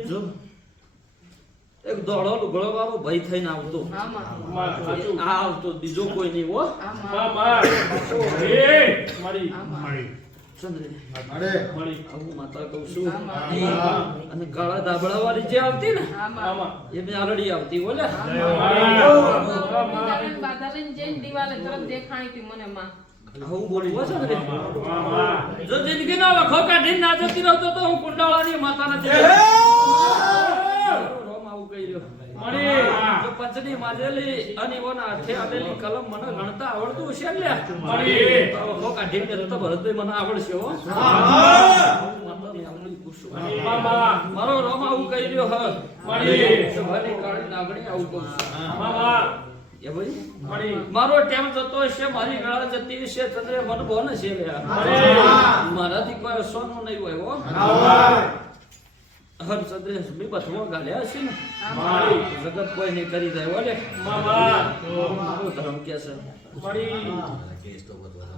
જો એક દોડો લુગડો વાળો ભાઈ થઈને આવતો આવતો બીજો કોઈ નહીં હો માતા કહું છું અને ગાળા દાબડા વાળી જે આવતી ને એ મેં આલડી આવતી બોલે હું બોલવું છે ને જો જિંદગી ના વખો કાઢીને ના જતી રહતો તો હું કુંડાળાની માતાના રોમ આવું કહી રહ્યો જો પંચની માજેલી અને ઓના હાથે આલેલી કલમ મને ગણતા આવડતું હશે ને વખો કાઢીને તો ભરતભાઈ મને આવડશે હો મારો રોમ આવું કહી રહ્યો હ સભાની કાળી નાગણી આવું કહું છું મારો ટાઈમ જતો હશે મારી ગાળા જતી હશે ચંદ્ર મન બોન છે મારાથી કોઈ સોનું નહીં હોય હો હર ચંદ્ર મી બથવો ગાલ્યા છે ને જગત કોઈ નહીં કરી જાય ઓલે મારો ધર્મ કે છે